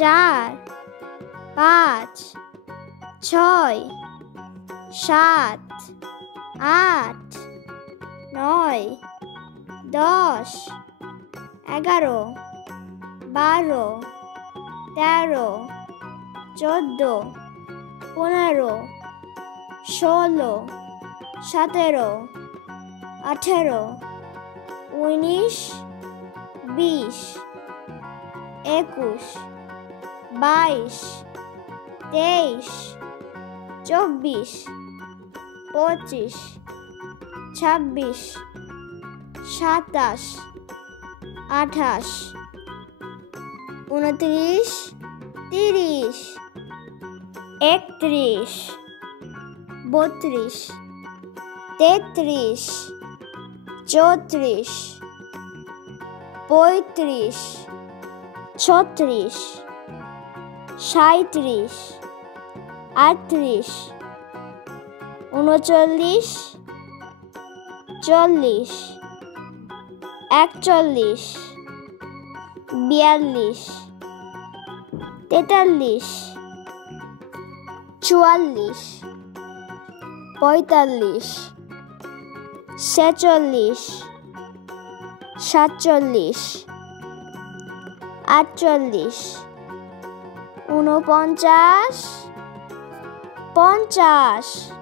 4 5 6 7 8 9 10 11 12 13 14 15 16 17 18 19 20 21 22 23 24 25 26 27 28 29 30 31 32 33 34 35 36 37 38 39 40 41 42 43 44 45 46 47 48 49 50